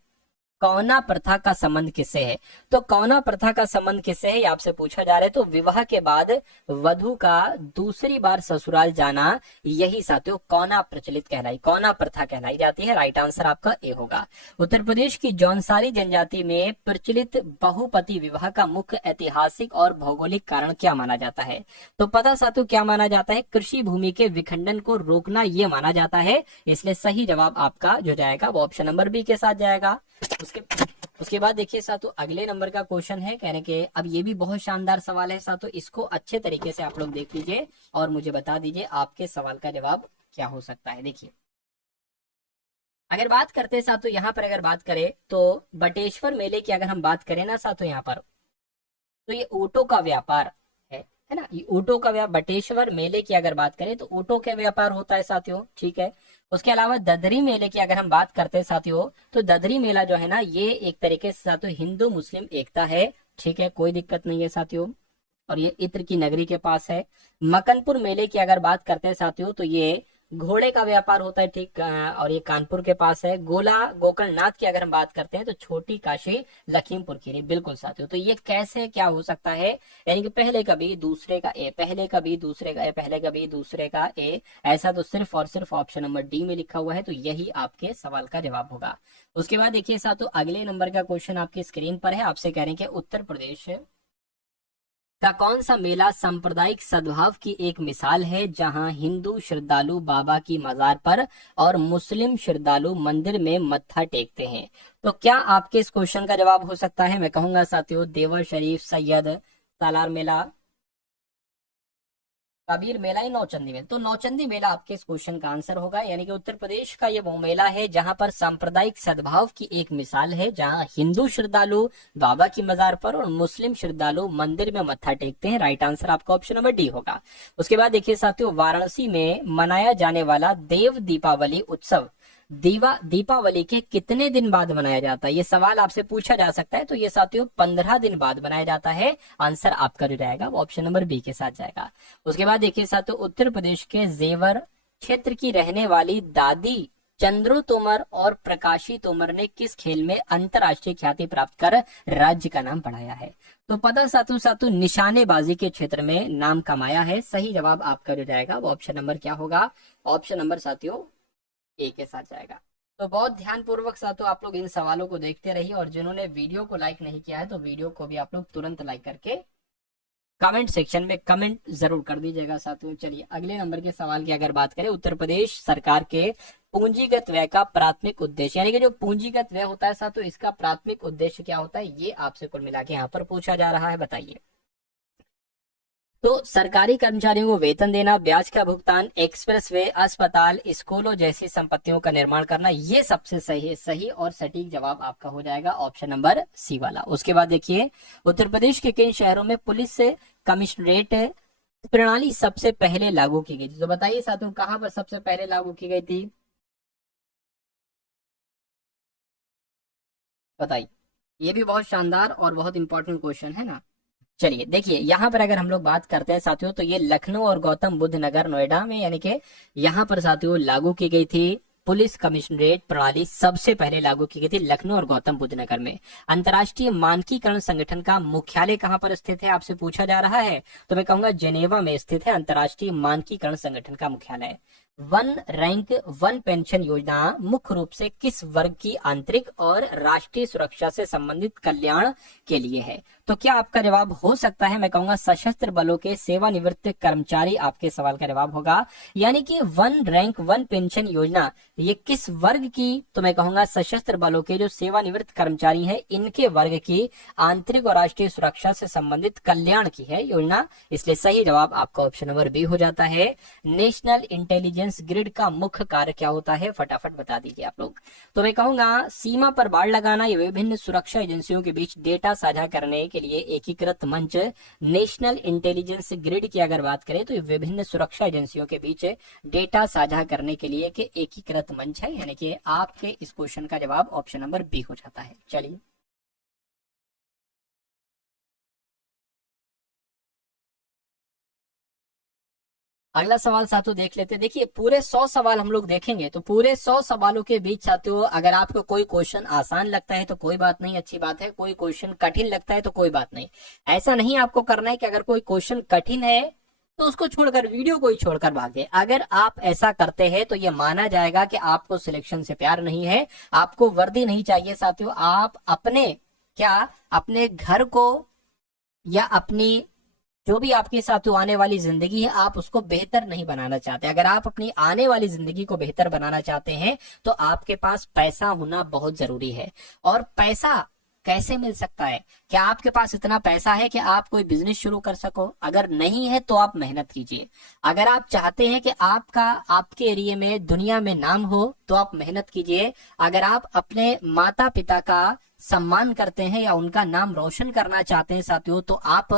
कौना प्रथा का संबंध किससे है? तो कौना प्रथा का संबंध किससे है, आपसे पूछा जा रहा है। तो विवाह के बाद वधु का दूसरी बार ससुराल जाना, यही साथियों कौना प्रचलित कहलाई, कौना प्रथा कहलाई जाती है। राइट आंसर आपका ए होगा। उत्तर प्रदेश की जौनसारी जनजाति में प्रचलित बहुपति विवाह का मुख्य ऐतिहासिक और भौगोलिक कारण क्या माना जाता है? तो पता साथियों क्या माना जाता है? कृषि भूमि के विखंडन को रोकना ये माना जाता है। इसलिए सही जवाब आपका जो जाएगा वो ऑप्शन नंबर बी के साथ जाएगा। उसके बाद देखिए साथियों अगले नंबर का क्वेश्चन है, कहने के अब ये भी बहुत शानदार सवाल है साथियों, इसको अच्छे तरीके से आप लोग देख लीजिए और मुझे बता दीजिए आपके सवाल का जवाब क्या हो सकता है। देखिए, अगर बात करते हैं साथियों, यहाँ पर अगर बात करें तो बटेश्वर मेले की अगर हम बात करें ना साथियों, यहाँ पर तो ये ऊँटों का व्यापार है है ना। ये ऊँटों का व्यापार, बटेश्वर मेले की अगर बात करें तो ऊँटों का व्यापार होता है साथियों, ठीक है। उसके अलावा ददरी मेले की अगर हम बात करते हैं साथियों, तो ददरी मेला जो है ना, ये एक तरीके से साथियों हिंदू मुस्लिम एकता है, ठीक है, कोई दिक्कत नहीं है साथियों, और ये इत्र की नगरी के पास है। मकनपुर मेले की अगर बात करते हैं साथियों, तो ये घोड़े का व्यापार होता है, ठीक, और ये कानपुर के पास है। गोला गोकर्णनाथ की अगर हम बात करते हैं तो छोटी काशी लखीमपुर खीरी, बिल्कुल साथियों। तो ये कैसे क्या हो सकता है, यानी कि पहले का बी दूसरे का ए, पहले का बी दूसरे का ए, पहले का बी दूसरे का ए, ऐसा तो सिर्फ और सिर्फ ऑप्शन नंबर डी में लिखा हुआ है, तो यही आपके सवाल का जवाब होगा। उसके बाद देखिए साथियों, अगले नंबर का क्वेश्चन आपकी स्क्रीन पर है, आपसे कह रहे हैं कि उत्तर प्रदेश का कौन सा मेला सांप्रदायिक सद्भाव की एक मिसाल है, जहां हिंदू श्रद्धालु बाबा की मजार पर और मुस्लिम श्रद्धालु मंदिर में मत्था टेकते हैं। तो क्या आपके इस क्वेश्चन का जवाब हो सकता है, मैं कहूंगा साथियों देवर शरीफ, सैयद सालार मेला, कबीर मेला या नौचंदी मेला। तो नौचंदी मेला आपके इस क्वेश्चन का आंसर होगा, यानी कि उत्तर प्रदेश का ये वो मेला है जहां पर सांप्रदायिक सद्भाव की एक मिसाल है, जहां हिंदू श्रद्धालु बाबा की मजार पर और मुस्लिम श्रद्धालु मंदिर में मत्था टेकते हैं। राइट आंसर आपका ऑप्शन नंबर डी होगा। उसके बाद देखिए साथियों, वाराणसी में मनाया जाने वाला देव दीपावली उत्सव दीपावली के कितने दिन बाद मनाया जाता है, ये सवाल आपसे पूछा जा सकता है। तो ये साथियों 15 दिन बाद मनाया जाता है। आंसर आपका जो रहेगा वो ऑप्शन नंबर बी के साथ जाएगा। उसके बाद देखिए साथियों, उत्तर प्रदेश के जेवर क्षेत्र की रहने वाली दादी चंद्रू तोमर और प्रकाशी तोमर ने किस खेल में अंतरराष्ट्रीय ख्याति प्राप्त कर राज्य का नाम बढ़ाया है। तो पता साथियों साथियों निशानेबाजी के क्षेत्र में नाम कमाया है। सही जवाब आपका जो जाएगा वो ऑप्शन नंबर क्या होगा, ऑप्शन नंबर साथियों ए के साथ जाएगा। तो बहुत ध्यान पूर्वक साथियों आप लोग इन सवालों को देखते रहिए, और जिन्होंने वीडियो को लाइक नहीं किया है तो वीडियो को भी आप लोग तुरंत लाइक करके कमेंट सेक्शन में कमेंट जरूर कर दीजिएगा साथियों। चलिए अगले नंबर के सवाल की अगर बात करें, उत्तर प्रदेश सरकार के पूंजीगत व्यय का प्राथमिक उद्देश्य, यानी कि जो पूंजीगत व्यय होता है साथियों, इसका प्राथमिक उद्देश्य क्या होता है, ये आपसे कुल मिला के यहाँ पर पूछा जा रहा है, बताइए। तो सरकारी कर्मचारियों को वेतन देना, ब्याज का भुगतान, एक्सप्रेस वे, अस्पताल, स्कूलों जैसी संपत्तियों का निर्माण करना, ये सबसे सही और सटीक जवाब आपका हो जाएगा ऑप्शन नंबर सी वाला। उसके बाद देखिए, उत्तर प्रदेश के किन शहरों में पुलिस से कमिश्नरेट प्रणाली सबसे पहले लागू की गई थी। तो बताइए साथियों कहां पर सबसे पहले लागू की गई थी, बताइए। ये भी बहुत शानदार और बहुत इंपॉर्टेंट क्वेश्चन है ना। चलिए देखिए, यहाँ पर अगर हम लोग बात करते हैं साथियों, तो ये लखनऊ और गौतम बुद्ध नगर नोएडा में, यानी कि यहाँ पर साथियों लागू की गई थी पुलिस कमिश्नरेट प्रणाली, सबसे पहले लागू की गई थी लखनऊ और गौतम बुद्ध नगर में। अंतर्राष्ट्रीय मानकीकरण संगठन का मुख्यालय कहाँ पर स्थित है, आपसे पूछा जा रहा है। तो मैं कहूंगा जेनेवा में स्थित है अंतर्राष्ट्रीय मानकीकरण संगठन का मुख्यालय। वन रैंक वन पेंशन योजना मुख्य रूप से किस वर्ग की आंतरिक और राष्ट्रीय सुरक्षा से संबंधित कल्याण के लिए है। तो क्या आपका जवाब हो सकता है, मैं कहूंगा सशस्त्र बलों के सेवानिवृत्त कर्मचारी आपके सवाल का जवाब होगा। यानी कि वन रैंक वन पेंशन योजना ये किस वर्ग की, तो मैं कहूंगा सशस्त्र बलों के जो सेवानिवृत्त कर्मचारी हैं इनके वर्ग की आंतरिक और राष्ट्रीय सुरक्षा से संबंधित कल्याण की है योजना, इसलिए सही जवाब आपका ऑप्शन नंबर बी हो जाता है। नेशनल इंटेलिजेंस ग्रिड का मुख्य कार्य क्या होता है, फटाफट बता दीजिए आप लोग। तो मैं कहूंगा सीमा पर बाड़ लगाना, ये विभिन्न सुरक्षा एजेंसियों के बीच डेटा साझा करने के लिए एकीकृत मंच। नेशनल इंटेलिजेंस ग्रिड की अगर बात करें तो ये विभिन्न सुरक्षा एजेंसियों के बीच डेटा साझा करने के लिए एक एकीकृत मंच है, यानी कि आपके इस क्वेश्चन का जवाब ऑप्शन नंबर बी हो जाता है। चलिए अगला सवाल साथियों देख लेते हैं। देखिए पूरे 100 सवाल हम लोग देखेंगे, तो पूरे 100 सवालों के बीच साथियों अगर आपको कोई क्वेश्चन आसान लगता है तो कोई बात नहीं, अच्छी बात है। कोई क्वेश्चन कठिन लगता है तो कोई बात नहीं। ऐसा नहीं आपको करना है कि अगर कोई क्वेश्चन कठिन है तो उसको छोड़कर, वीडियो को ही छोड़कर भागे। अगर आप ऐसा करते हैं तो ये माना जाएगा कि आपको सिलेक्शन से प्यार नहीं है, आपको वर्दी नहीं चाहिए साथियों। आप अपने घर को या अपनी जो भी आपके साथ आने वाली जिंदगी है आप उसको बेहतर नहीं बनाना चाहते। अगर आप अपनी आने वाली जिंदगी को बेहतर बनाना चाहते हैं तो आपके पास पैसा होना बहुत जरूरी है। और पैसा कैसे मिल सकता है, क्या आपके पास इतना पैसा है कि आप कोई बिजनेस शुरू कर सको? अगर नहीं है तो आप मेहनत कीजिए। अगर आप चाहते हैं कि आपके एरिया में दुनिया में नाम हो तो आप मेहनत कीजिए। अगर आप अपने माता पिता का सम्मान करते हैं या उनका नाम रोशन करना चाहते हैं साथियों तो आप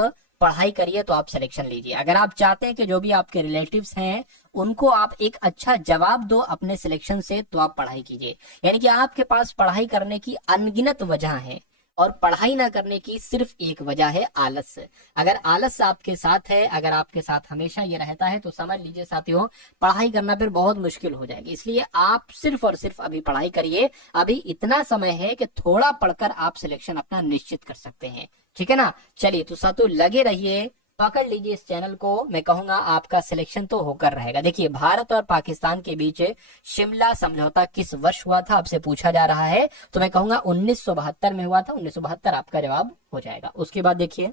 पढ़ाई करिए तो आप सिलेक्शन लीजिए। अगर आप चाहते हैं कि जो भी आपके रिलेटिव्स हैं उनको आप एक अच्छा जवाब दो अपने सिलेक्शन से, तो आप पढ़ाई कीजिए। यानी कि आपके पास पढ़ाई करने की अनगिनत वजह है और पढ़ाई ना करने की सिर्फ एक वजह है, आलस। अगर आलस आपके साथ है, अगर आपके साथ हमेशा ये रहता है, तो समझ लीजिए साथियों पढ़ाई करना फिर बहुत मुश्किल हो जाएगी। इसलिए आप सिर्फ और सिर्फ अभी पढ़ाई करिए। अभी इतना समय है कि थोड़ा पढ़कर आप सिलेक्शन अपना निश्चित कर सकते हैं, ठीक है ना। चलिए तो साथियों लगे रहिए, पकड़ लीजिए इस चैनल को। मैं कहूंगा आपका सिलेक्शन तो होकर रहेगा। देखिए भारत और पाकिस्तान के बीच शिमला समझौता किस वर्ष हुआ था, आपसे पूछा जा रहा है। तो मैं कहूंगा 1972 में हुआ था। 1972 आपका जवाब हो जाएगा। उसके बाद देखिए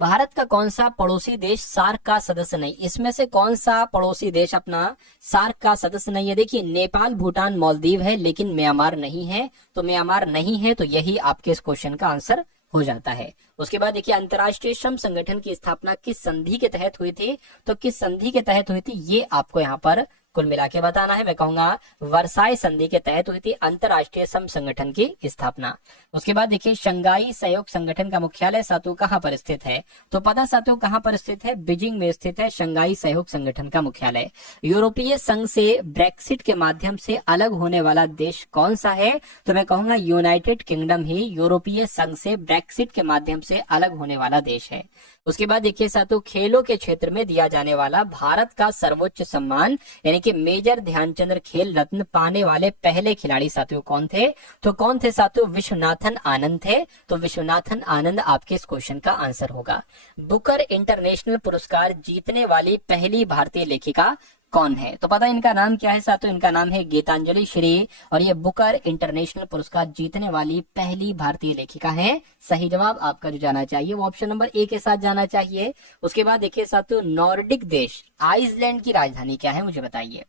भारत का कौन सा पड़ोसी देश सार्क का सदस्य नहीं, इसमें से कौन सा पड़ोसी देश अपना सार्क का सदस्य नहीं है। देखिए नेपाल, भूटान, मालदीव है, लेकिन म्यांमार नहीं है। तो म्यांमार नहीं है, तो यही आपके इस क्वेश्चन का आंसर हो जाता है। उसके बाद देखिए अंतर्राष्ट्रीय श्रम संगठन की स्थापना किस संधि के तहत हुई थी, तो किस संधि के तहत हुई थी ये आपको यहाँ पर कुल मिला के बताना है। मैं कहूंगा वर्साई संधि के तहत हुई थी अंतर्राष्ट्रीय श्रम संगठन की स्थापना। उसके बाद देखिए शंघाई सहयोग संगठन का मुख्यालय साथियों कहाँ पर स्थित है, तो पता साथियों कहाँ पर स्थित है, बीजिंग में स्थित है शंघाई सहयोग संगठन का मुख्यालय। यूरोपीय संघ से ब्रेक्सिट के माध्यम से अलग होने वाला देश कौन सा है, तो मैं कहूंगा यूनाइटेड किंगडम ही यूरोपीय संघ से ब्रेक्सिट के माध्यम से अलग होने वाला देश है। उसके बाद देखिए साथियों खेलों के क्षेत्र में दिया जाने वाला भारत का सर्वोच्च सम्मान यानी कि मेजर ध्यानचंद्र खेल रत्न पाने वाले पहले खिलाड़ी साथियों कौन थे, तो कौन थे साथियों, विश्वनाथन आनंद थे। तो विश्वनाथन आनंद आपके इस क्वेश्चन का आंसर होगा। बुकर इंटरनेशनल पुरस्कार जीतने वाली पहली भारतीय लेखिका कौन है, तो पता है इनका नाम क्या है साथियों, इनका नाम है गीतांजलि श्री, और ये बुकर इंटरनेशनल पुरस्कार जीतने वाली पहली भारतीय लेखिका है। सही जवाब आपका जो जाना चाहिए वो ऑप्शन नंबर ए के साथ जाना चाहिए। उसके बाद देखिए साथियों नॉर्डिक देश आइसलैंड की राजधानी क्या है, मुझे बताइए।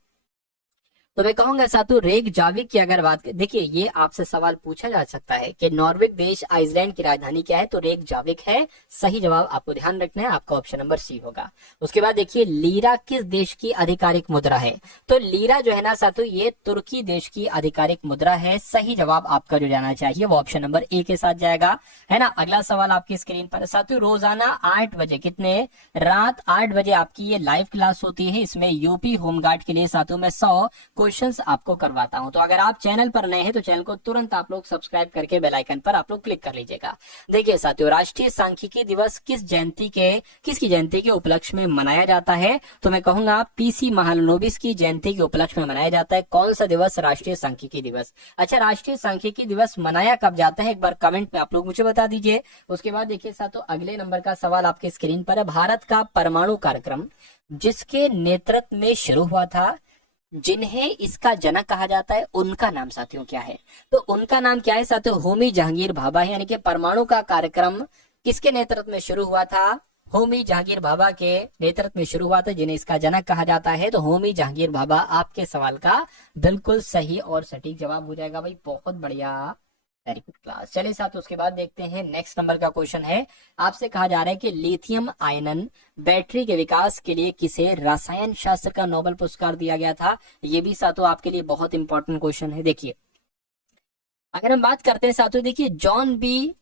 तो मैं कहूंगा साथियों रेकजाविक की अगर बात देखिए ये आपसे सवाल पूछा जा सकता है कि नॉर्वे देश आइसलैंड की राजधानी क्या है, तो रेकजाविक है। सही जवाब आपको ध्यान रखना है, आपका ऑप्शन नंबर सी होगा। उसके बाद देखिए लीरा किस देश की आधिकारिक मुद्रा है, तो लीरा जो है ना साथियों ये तुर्की देश की आधिकारिक मुद्रा है। सही जवाब आपका जो जाना चाहिए वो ऑप्शन नंबर ए के साथ जाएगा, है ना। अगला सवाल आपकी स्क्रीन पर साथियों रोजाना 8 बजे कितने, रात 8 बजे आपकी ये लाइव क्लास होती है। इसमें यूपी होमगार्ड के लिए साथियों मैं 100 क्वेश्चंस आपको करवाता हूं। तो अगर आप चैनल पर नए हैं तो चैनल को तुरंत आप लोग सब्सक्राइब करके बेल आइकन पर आप लोग क्लिक कर लीजिएगा। देखिए साथियों राष्ट्रीय सांख्यिकी दिवस किसकी जयंती के उपलक्ष्य में मनाया जाता है, तो मैं कहूंगा पीसी महालनोबिस की जयंती के उपलक्ष्य में मनाया जाता है। कौन सा दिवस, राष्ट्रीय सांख्यिकी दिवस। अच्छा राष्ट्रीय सांख्यिकी दिवस मनाया कब जाता है, एक बार कमेंट में आप लोग मुझे बता दीजिए। उसके बाद देखिए साथियों अगले नंबर का सवाल आपके स्क्रीन पर है, भारत का परमाणु कार्यक्रम जिसके नेतृत्व में शुरू हुआ था, जिन्हें इसका जनक कहा जाता है, उनका नाम साथियों क्या है, तो उनका नाम क्या है साथियों, होमी जहांगीर भाभा है। यानी कि परमाणु का कार्यक्रम किसके नेतृत्व में शुरू हुआ था, होमी जहांगीर भाभा के नेतृत्व में शुरू हुआ था, जिन्हें इसका जनक कहा जाता है। तो होमी जहांगीर भाभा आपके सवाल का बिल्कुल सही और सटीक जवाब हो जाएगा भाई, बहुत बढ़िया, वेरी गुड क्लास। चलिए साथ उसके बाद देखते हैं नेक्स्ट नंबर का क्वेश्चन है। आपसे कहा जा रहा है कि लिथियम आयनन बैटरी के विकास के लिए किसे रसायन शास्त्र का नोबेल पुरस्कार दिया गया था, ये भी साथों आपके लिए बहुत इंपॉर्टेंट क्वेश्चन है। देखिए अगर हम बात करते हैं साथों, देखिए जॉन बी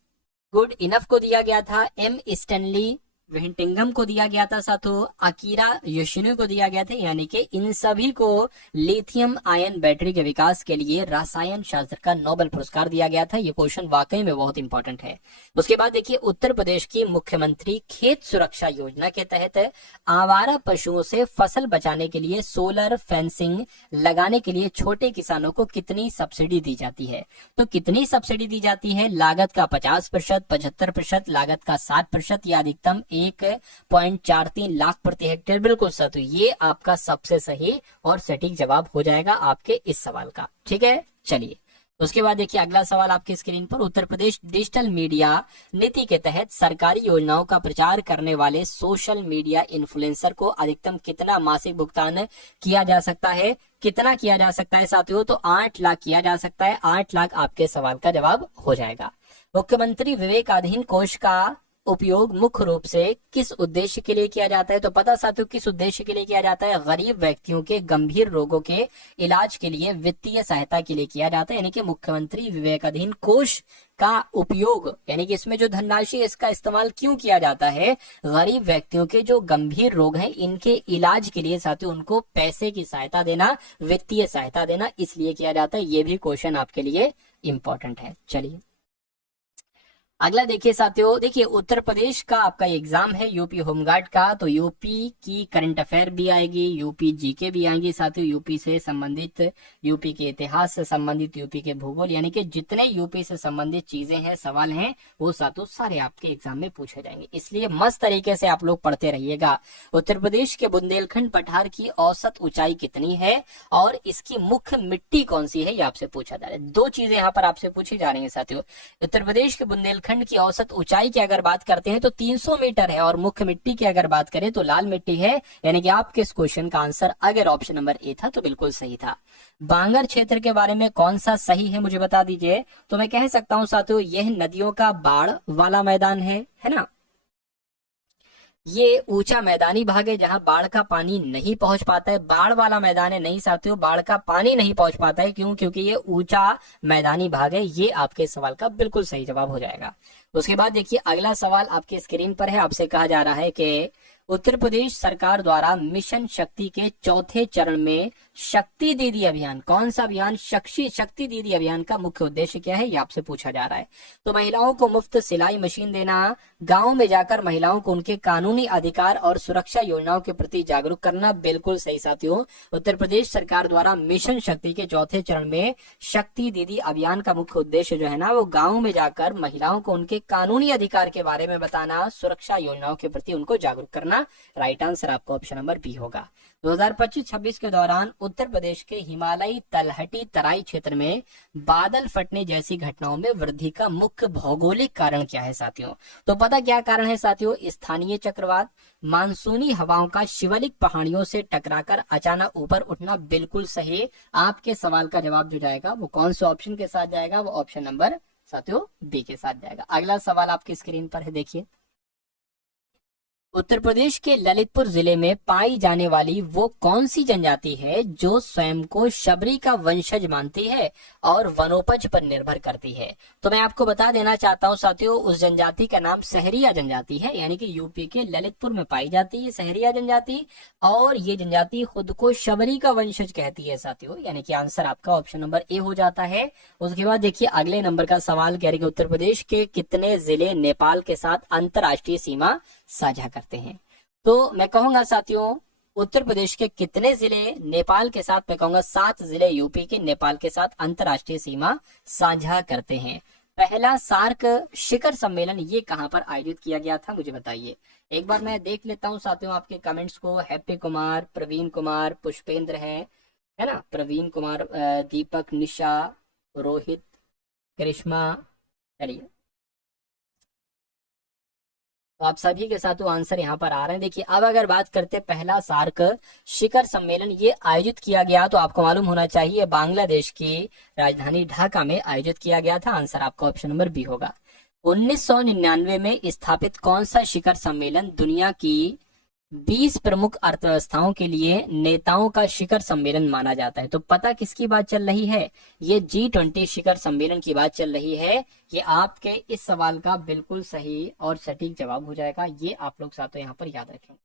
गुड इनफ को दिया गया था, एम स्टैनली वेंटिंगम को दिया गया था साथों, अकीरा योशिनो को दिया गया था। यानी कि इन सभी को लिथियम आयन बैटरी के विकास के लिए रसायन शास्त्र का नोबेल पुरस्कार दिया गया था। ये क्वेश्चन वाकई में बहुत इंपॉर्टेंट है। उसके बाद देखिए उत्तर प्रदेश की मुख्यमंत्री खेत सुरक्षा योजना के तहत आवारा पशुओं से फसल बचाने के लिए सोलर फेंसिंग लगाने के लिए छोटे किसानों को कितनी सब्सिडी दी जाती है, तो कितनी सब्सिडी दी जाती है, लागत का 50%, 75%, लागत का 60% या अधिकतम 1.43 लाख प्रति हेक्टेयर। बिल्कुल सर, तो ये आपका सबसे सही और सटीक जवाब हो जाएगा आपके इस सवाल का, ठीक है। चलिए उसके बाद देखिए अगला सवाल आपकी स्क्रीन पर, उत्तर प्रदेश डिजिटल मीडिया नीति के तहत सरकारी योजनाओं का प्रचार करने वाले सोशल मीडिया इन्फ्लुएंसर को अधिकतम कितना मासिक भुगतान किया जा सकता है, कितना किया जा सकता है साथियों, तो 8 लाख किया जा सकता है। 8 लाख आपके सवाल का जवाब हो जाएगा। मुख्यमंत्री विवेकाधीन कोष का उपयोग मुख्य रूप से किस उद्देश्य के लिए किया जाता है? तो पता साथियों किस उद्देश्य के लिए किया जाता है? गरीब व्यक्तियों के गंभीर रोगों के इलाज के लिए वित्तीय सहायता के लिए किया जाता है, यानी कि मुख्यमंत्री विवेकाधीन कोष का उपयोग, यानी कि इसमें जो धनराशि है इसका इस्तेमाल क्यों किया जाता है? गरीब व्यक्तियों के जो गंभीर रोग हैं इनके इलाज के लिए साथियों उनको पैसे की सहायता देना, वित्तीय सहायता देना, इसलिए किया जाता है। ये भी क्वेश्चन आपके लिए इंपॉर्टेंट है। चलिए अगला देखिए साथियों, देखिए उत्तर प्रदेश का आपका एग्जाम है यूपी होमगार्ड का, तो यूपी की करंट अफेयर भी आएगी, यूपी जीके भी आएंगी साथियों, यूपी से संबंधित, यूपी के इतिहास से संबंधित, यूपी के भूगोल, यानी कि जितने यूपी से संबंधित चीजें हैं, सवाल हैं, वो साथियों सारे आपके एग्जाम में पूछे जाएंगे, इसलिए मस्त तरीके से आप लोग पढ़ते रहिएगा। उत्तर प्रदेश के बुंदेलखंड पठार की औसत ऊंचाई कितनी है और इसकी मुख्य मिट्टी कौन सी है, ये आपसे पूछा जा रहा है। दो चीजें यहाँ पर आपसे पूछी जा रही है साथियों। उत्तर प्रदेश के बुंदेलखंड की औसत ऊंचाई की अगर बात करते हैं तो 300 मीटर है, और मुख्य मिट्टी की अगर बात करें तो लाल मिट्टी है, यानी कि आपके इस क्वेश्चन का आंसर अगर ऑप्शन नंबर ए था तो बिल्कुल सही था। बांगर क्षेत्र के बारे में कौन सा सही है मुझे बता दीजिए। तो मैं कह सकता हूं साथियों यह नदियों का बाढ़ वाला मैदान है ना, ये ऊंचा मैदानी भाग है जहां बाढ़ का पानी नहीं पहुंच पाता है। बाढ़ वाला मैदान है, नहीं साथियों बाढ़ का पानी नहीं पहुंच पाता है, क्यों? क्योंकि ये ऊंचा मैदानी भाग है। ये आपके सवाल का बिल्कुल सही जवाब हो जाएगा। उसके बाद देखिए अगला सवाल आपके स्क्रीन पर है, आपसे कहा जा रहा है कि उत्तर प्रदेश सरकार द्वारा मिशन शक्ति के चौथे चरण में शक्ति दीदी अभियान, कौन सा अभियान? शक्ति दीदी अभियान का मुख्य उद्देश्य क्या है, ये आपसे पूछा जा रहा है। तो महिलाओं को मुफ्त सिलाई मशीन देना, गांव में जाकर महिलाओं को उनके कानूनी अधिकार और सुरक्षा योजनाओं के प्रति जागरूक करना, बिल्कुल सही साथियों। उत्तर प्रदेश सरकार द्वारा मिशन शक्ति के चौथे चरण में शक्ति दीदी अभियान का मुख्य उद्देश्य जो है ना, वो गाँव में जाकर महिलाओं को उनके कानूनी अधिकार के बारे में बताना, सुरक्षा योजनाओं के प्रति उनको जागरूक करना। राइट आंसर आपका ऑप्शन नंबर बी होगा। 2025-26 के दौरान उत्तर प्रदेश के हिमालयी तलहटी तराई क्षेत्र में बादल फटने जैसी घटनाओं में वृद्धि का मुख्य भौगोलिक कारण क्या है साथियों? तो पता क्या कारण है साथियों? स्थानीय चक्रवात, मानसूनी हवाओं का शिवालिक पहाड़ियों से टकराकर अचानक ऊपर उठना, बिल्कुल सही। आपके सवाल का जवाब जो जाएगा वो कौन से ऑप्शन के साथ जाएगा? वो ऑप्शन नंबर साथियों बी के साथ जाएगा। अगला सवाल आपकी स्क्रीन पर है, देखिए उत्तर प्रदेश के ललितपुर जिले में पाई जाने वाली वो कौन सी जनजाति है जो स्वयं को शबरी का वंशज मानती है और वनोपज पर निर्भर करती है? तो मैं आपको बता देना चाहता हूं साथियों, उस जनजाति का नाम सहरिया जनजाति है, यानी कि यूपी के ललितपुर में पाई जाती है सहरिया जनजाति, और ये जनजाति खुद को शबरी का वंशज कहती है साथियों, यानी कि आंसर आपका ऑप्शन नंबर ए हो जाता है। उसके बाद देखिए अगले नंबर का सवाल कह रहे उत्तर प्रदेश के कितने जिले नेपाल के साथ अंतरराष्ट्रीय सीमा साझा करते हैं? तो मैं कहूंगा साथियों उत्तर प्रदेश के कितने जिले नेपाल के साथ, मैं कहूंगा 7 जिले यूपी के नेपाल के साथ अंतरराष्ट्रीय सीमा साझा करते हैं। पहला सार्क शिखर सम्मेलन ये कहां पर आयोजित किया गया था, मुझे बताइए। एक बार मैं देख लेता हूं साथियों आपके कमेंट्स को। हैप्पी कुमार, प्रवीण कुमार, पुष्पेंद्र है ना, प्रवीण कुमार, दीपक, निशा, रोहित, करिश्मा, चलिए तो आप सभी के साथ वो आंसर यहाँ पर आ रहे हैं। देखिए अब अगर बात करते हैं पहला सार्क शिखर सम्मेलन ये आयोजित किया गया, तो आपको मालूम होना चाहिए बांग्लादेश की राजधानी ढाका में आयोजित किया गया था। आंसर आपका ऑप्शन नंबर बी होगा। 1999 में स्थापित कौन सा शिखर सम्मेलन दुनिया की 20 प्रमुख अर्थव्यवस्थाओं के लिए नेताओं का शिखर सम्मेलन माना जाता है? तो पता किसकी बात चल रही है? ये G20 शिखर सम्मेलन की बात चल रही है। ये आपके इस सवाल का बिल्कुल सही और सटीक जवाब हो जाएगा, ये आप लोग साथों यहाँ पर याद रखें।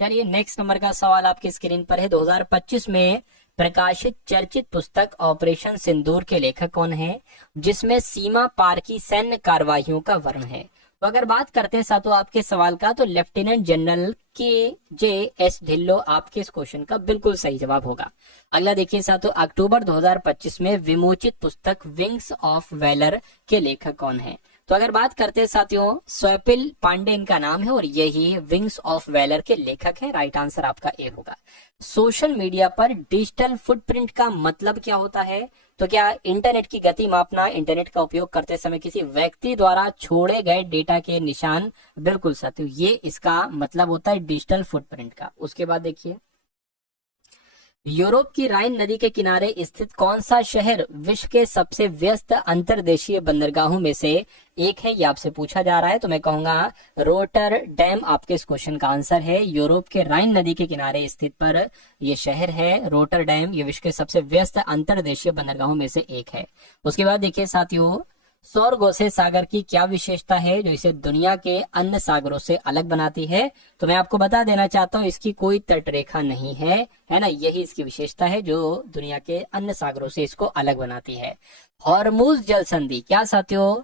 चलिए नेक्स्ट नंबर का सवाल आपकी स्क्रीन पर है। 2025 में प्रकाशित चर्चित पुस्तक ऑपरेशन सिंदूर के लेखक कौन है, जिसमें सीमा पार की सैन्य कार्रवाइयों का वर्णन है? तो अगर बात करते हैं साथों आपके सवाल का, तो लेफ्टिनेंट जनरल KJS ढिल्लो आपके इस क्वेश्चन का बिल्कुल सही जवाब होगा। अगला देखिए साथों, अक्टूबर 2025 में विमोचित पुस्तक विंग्स ऑफ वैलर के लेखक कौन है? तो अगर बात करते हैं साथियों, स्वैपिल पांडे इनका नाम है और यही विंग्स ऑफ वैलर के लेखक है। राइट आंसर आपका ए होगा। सोशल मीडिया पर डिजिटल फुटप्रिंट का मतलब क्या होता है? तो क्या इंटरनेट की गति मापना, इंटरनेट का उपयोग करते समय किसी व्यक्ति द्वारा छोड़े गए डेटा के निशान, बिल्कुल साथियों ये इसका मतलब होता है डिजिटल फुटप्रिंट का। उसके बाद देखिए यूरोप की राइन नदी के किनारे स्थित कौन सा शहर विश्व के सबसे व्यस्त अंतर्देशीय बंदरगाहों में से एक है? ये आपसे पूछा जा रहा है, तो मैं कहूंगा रोटरडैम आपके इस क्वेश्चन का आंसर है। यूरोप के राइन नदी के किनारे स्थित पर यह शहर है रोटरडैम, ये विश्व के सबसे व्यस्त अंतर्देशीय बंदरगाहों में से एक है। उसके बाद देखिए साथियों, सौरगोसे सागर की क्या विशेषता है जो इसे दुनिया के अन्य सागरों से अलग बनाती है? तो मैं आपको बता देना चाहता हूँ, इसकी कोई तटरेखा नहीं है ना, यही इसकी विशेषता है जो दुनिया के अन्य सागरों से इसको अलग बनाती है। हॉर्मुज जल संधि, क्या साथियों,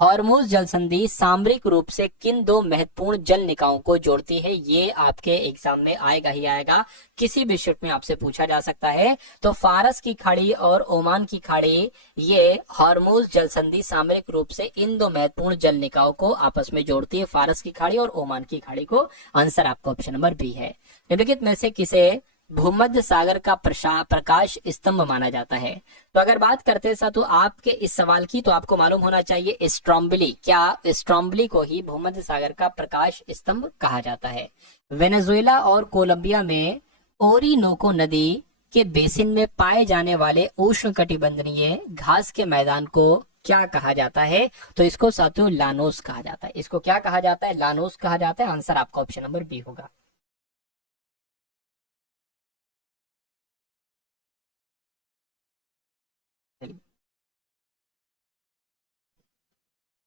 हॉर्मुज जल संधि सामरिक रूप से किन दो महत्वपूर्ण जल निकायों को जोड़ती है? ये आपके एग्जाम में आएगा ही आएगा, किसी भी शिफ्ट में आपसे पूछा जा सकता है। तो फारस की खाड़ी और ओमान की खाड़ी, ये हॉर्मुज जल संधि सामरिक रूप से इन दो महत्वपूर्ण जल निकायों को आपस में जोड़ती है, फारस की खाड़ी और ओमान की खाड़ी को। आंसर आपका ऑप्शन नंबर बी है। निम्नलिखित में से किसे भूमध्य सागर का प्रकाश स्तंभ माना जाता है? तो अगर बात करते हैं तो आपके इस सवाल की, तो आपको मालूम होना चाहिए स्ट्रोम्बली, क्या स्ट्रोम्बली को ही भूमध्य सागर का प्रकाश स्तंभ कहा जाता है। वेनेजुएला और कोलंबिया में ओरिनोको नदी के बेसिन में पाए जाने वाले उष्णकटिबंधीय घास के मैदान को क्या कहा जाता है? तो इसको साथियों लानोस कहा जाता है। इसको क्या कहा जाता है? लानोस कहा जाता है। आंसर आपका ऑप्शन नंबर बी होगा।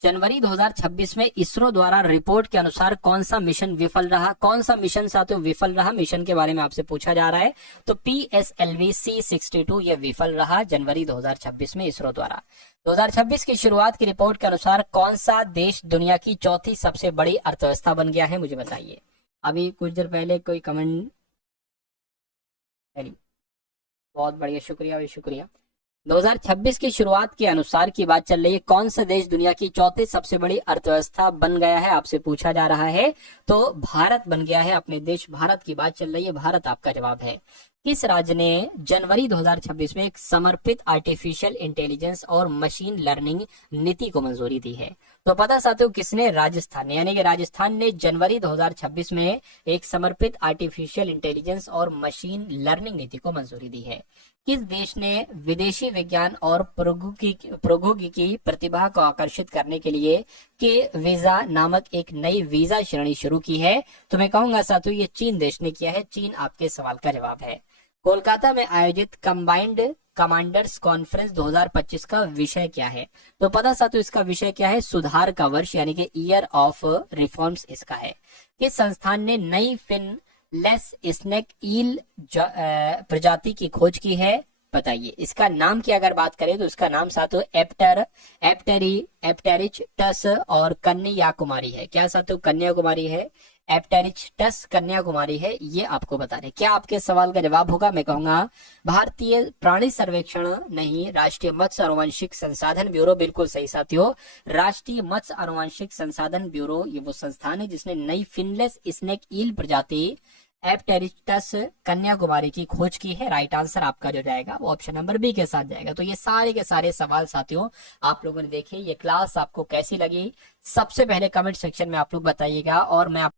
जनवरी 2026 में इसरो द्वारा रिपोर्ट के अनुसार कौन सा मिशन विफल रहा? कौन सा मिशन साथियों विफल रहा? मिशन के बारे में आपसे पूछा जा रहा है। तो PSLV C62 ये विफल रहा जनवरी 2026 में इसरो द्वारा। 2026 की शुरुआत की रिपोर्ट के अनुसार कौन सा देश दुनिया की चौथी सबसे बड़ी अर्थव्यवस्था बन गया है? मुझे बताइए। अभी कुछ देर पहले कोई कमेंट, बहुत बढ़िया, शुक्रिया भाई, शुक्रिया। 2026 की शुरुआत के अनुसार की बात चल रही है, कौन सा देश दुनिया की चौथी सबसे बड़ी अर्थव्यवस्था बन गया है आपसे पूछा जा रहा है। तो भारत बन गया है, अपने देश भारत की बात चल रही है, भारत आपका जवाब है। किस राज्य ने जनवरी 2026 में एक समर्पित आर्टिफिशियल इंटेलिजेंस और मशीन लर्निंग नीति को मंजूरी दी है? तो पता साथियों किसने? राजस्थान ने, यानी कि राजस्थान ने जनवरी 2026 में एक समर्पित आर्टिफिशियल इंटेलिजेंस और मशीन लर्निंग नीति को मंजूरी दी है। किस देश ने विदेशी विज्ञान और प्रौद्योगिकी प्रतिभा को आकर्षित करने के लिए के वीजा नामक एक नई वीजा श्रेणी शुरू की है? तो मैं कहूंगा साथियों ये चीन देश ने किया है। चीन आपके सवाल का जवाब है। कोलकाता में आयोजित कंबाइंड कमांडर्स कॉन्फ्रेंस 2025 का विषय क्या है? तो पता साथियों इसका विषय क्या है? सुधार का वर्ष, यानी कि ईयर ऑफ रिफॉर्म्स इसका है। किस संस्थान ने नई फिन लेस स्नेक ईल प्रजाति की खोज की है? बताइए इसका नाम की अगर बात करें तो इसका नाम साथियों एप्टेरिचटस और कन्याकुमारी है। क्या साथियों? कन्याकुमारी है, एप्टेरिचटस कन्याकुमारी है, ये आपको बता रहे। क्या आपके सवाल का जवाब होगा? मैं कहूंगा भारतीय प्राणी सर्वेक्षण नहीं, राष्ट्रीय मत्स्य आनुवंशिक संसाधन ब्यूरो। बिल्कुल सही साथियों, राष्ट्रीय मत्स्य आनुवंशिक संसाधन ब्यूरो ये वो संस्थान है जिसने नई फिनलेस स्नेक ईल प्रजाति एप्टेरिस्टस कन्याकुमारी की खोज की है। राइट आंसर आपका जो जाएगा वो ऑप्शन नंबर बी के साथ जाएगा। तो ये सारे के सारे सवाल साथियों आप लोगों ने देखे। ये क्लास आपको कैसी लगी सबसे पहले कमेंट सेक्शन में आप लोग बताइएगा, और मैं